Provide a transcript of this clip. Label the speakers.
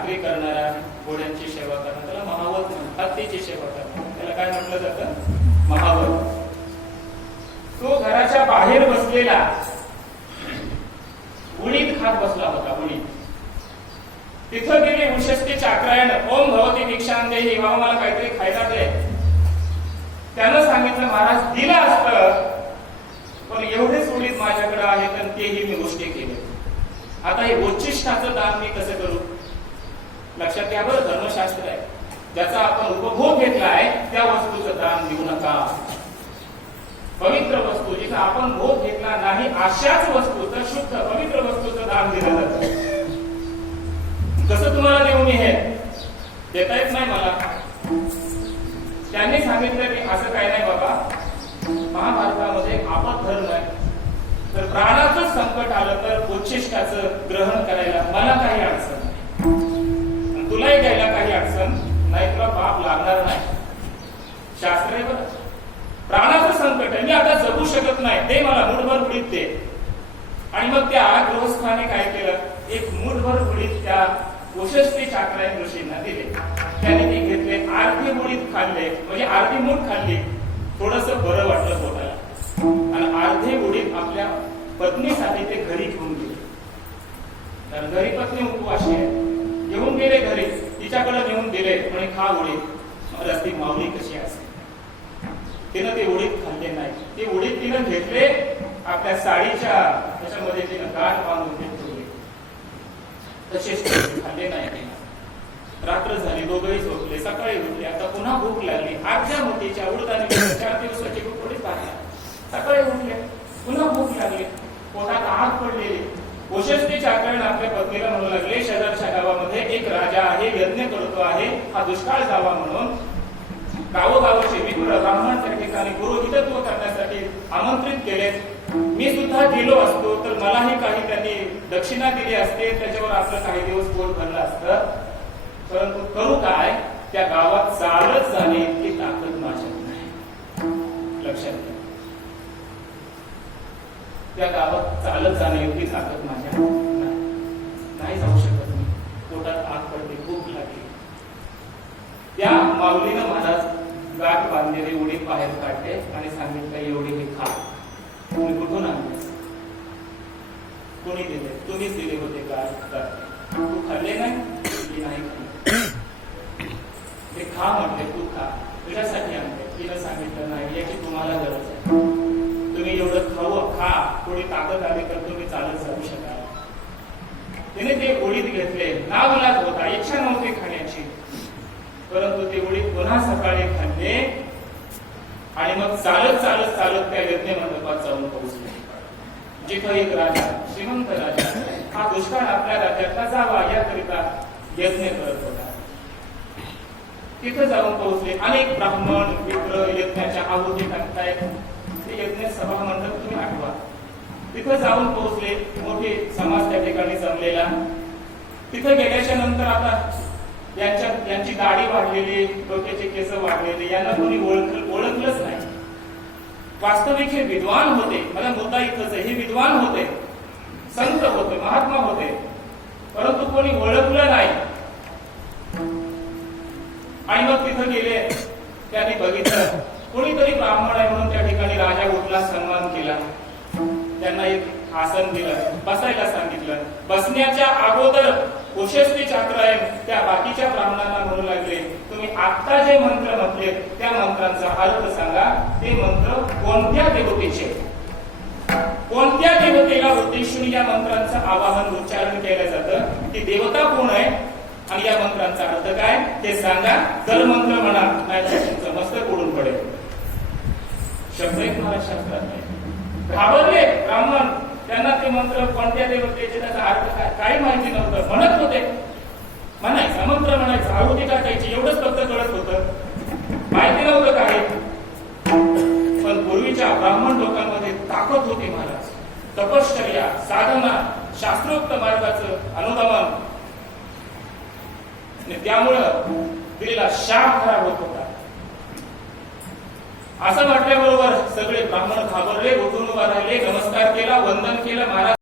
Speaker 1: चाकरी करणारा घोड्यांची सेवा करणं. त्याला महावत म्हणतात. हत्तीची सेवा करणं. त्याला काय म्हटलं जातं? महावत. तो घराच्या बाहेर बसलेला उणीत खात बसला होता उणीत तिथं गेले उशस्ती चाकरायण ओम भवती भिक्षां देही. बाबा मला काहीतरी खायला दे. त्यानं सांगितलं महाराज दिलं असतं पण एवढेच उडीत माझ्याकडे आहेत आणि तेही मी गोष्टी केले. आता हे उच्चिष्ठाचं दान मी कसं करू? लक्षात घ्या बरं धर्मशास्त्र आहे. ज्याचा आपण उपभोग घेतला आहे त्या वस्तूचं दान देऊ नका. पवित्र वस्तू जिथं आपण भोग घेतला नाही अशाच वस्तू तर शुद्ध पवित्र वस्तूचं दान दिलं जात. कसं तुम्हाला देऊ मी हे? देता येत नाही मला. त्यांनी सांगितलं की असं काय नाही बाबा. महाभारतामध्ये आपत धर्म आहे. तर प्राणाचं संकट आलं तर उच्चिष्टाचं ग्रहण करायला. मला शास्त्र आहे बरं प्राणाचं संकट आहे. मी आता जगू शकत नाही. ते मला मूठभर उडीत दे. आणि मग त्या गृहस्थाने काय केलं? एक मूठभर उडीत त्या वशस्ती चाकराय ऋषींना दिले. त्याने ते घेतले अर्धी उडीत खाल्ले. म्हणजे अर्धी मूठ खाल्ली. थोडस बरं वाटलं पोटाला. आणि अर्धे उडीत आपल्या पत्नीसाठी ते घरी घेऊन गेले. तर घरी पत्नी उपवाशी आहे. घेऊन गेले घरी. तिच्याकडे नेऊन दिले. म्हणे खा उडीत. रस्ती माऊली कशी तिनं ते उडीत खाल्ले नाही. ते उडीत तिनं घेतले आपल्या साडीच्या त्याच्यामध्ये तिनं गाठ बांधून घेतले तसेच खाल्ले नाही तिनं. रात्र झाली दोघंही झोपले सकाळी उठले आता पुन्हा भूक लागली. अर्ध्या मोठीच्या उडदाने चार दिवसाची भूक उडीत पाहिली सकाळी उठले पुन्हा भूक लागली. पोटात आग पडलेली. ओशस्ती चाकरण आपल्या पत्नीला म्हणू लागले शेजारच्या गावामध्ये एक राजा आहे यज्ञ करतो आहे. हा दुष्काळ जावा म्हणून गावोगावचे मित्र ब्राह्मण त्या ठिकाणी पुरोहितत्व करण्यासाठी आमंत्रित केले. मी सुद्धा गेलो असतो तर मलाही काही त्यांनी दक्षिणा दिली असते त्याच्यावर आपलं काही दिवस पोट भरलं असतं. परंतु करू काय त्या गावात चालत जाणे इतकी ताकद माझ्यात नाही. लक्षात घ्या. त्या गावात चालत जाणे इतकी ताकद माझ्या नाही. जाऊ शकत मी. पोटात आग पडते खूप लागली. त्या माऊलीनं महाराज गाठ बांधलेले उडी बाहेर काढले आणि सांगितलं एवढी हे खा. तुम्ही कुठून आणले? कोणी दिले? तुम्हीच दिले होते गाठ तू खाल्ले नाही? नाही हे खा म्हटले तू खा. तुझ्यासाठी आणले. तिला सांगितलं नाही याची तुम्हाला गरज आहे. तुम्ही एवढं खाऊ खा. थोडी ताकद आली तर तुम्ही चालत जाऊ शकाल. तिने ते उडीद घेतले. नावलाच होता. इच्छा नव्हती परंतु तेवढी पुन्हा सकाळी खाल्ले. आणि मग चालत चालत चालत त्या यज्ञ मंडपात जाऊन पोहोचले. जिथं एक राजा श्रीमंत राजा हा दुष्काळ आपल्या राज्यातला जावा याकरिता यज्ञ करत होता. तिथं जाऊन पोहोचले. अनेक ब्राह्मण मित्र यज्ञाच्या आहुती टाकतायत. ते यज्ञ सभा मंडप तुम्ही आठवा. तिथं जाऊन पोहोचले. मोठे समाज त्या ठिकाणी जमलेला. तिथं गेल्याच्यानंतर आता यांच्या यांची दाढी वाढलेली डोक्याचे केस वाढलेले यांना कोणी ओळख ओळखलंच नाही. वास्तविक हे विद्वान होते. मला मुद्दा इथंच हे विद्वान होते. संत होते महात्मा होते. परंतु कोणी ओळखलं नाही. आणि मग तिथं गेले. त्यांनी बघितलं. कोणीतरी ब्राह्मण आहे म्हणून त्या ठिकाणी राजा उठला सन्मान केला. त्यांना एक आसन दिलं. बसायला सांगितलं. बसण्याच्या अगोदर उशस्ती चाक्रायण आहे बाकीच्या ब्राह्मणांना म्हणू लागले आता जे मंत्र म्हटले त्या मंत्रांचा अर्थ सांगा. ते मंत्र कोणत्या देवतेचे? कोणत्या देवतेला उद्देशून या मंत्रांचं आवाहन उच्चारण केलं जातं? ती देवता कोण आहे? आणि या मंत्रांचा अर्थ काय? ते सांगा. जर मंत्र म्हणा नाही तुमचं मस्तक उडून पडेल. शब्द एक महाराष्ट्रात नाही. घाबरले ब्राह्मण. त्यांना ते मंत्र कोणत्या देवतेचे? त्याचा अर्थ काय? काही माहिती नव्हतं. म्हणत होते म्हणायचं मंत्र म्हणायचं आहुती टाकायची एवढंच फक्त कळत होतं. माहिती नव्हतं काय. पण पूर्वीच्या ब्राह्मण लोकांमध्ये ताकद होती महाराज. तपश्चर्या साधना शास्त्रोक्त मार्गाचं अनुगमन. आणि त्यामुळं स्त्रीला शाप खराब होत होता. असं म्हटल्याबरोबर सगळे ब्राह्मण घाबरले उठून उभा राहिले नमस्कार केला वंदन केलं महाराज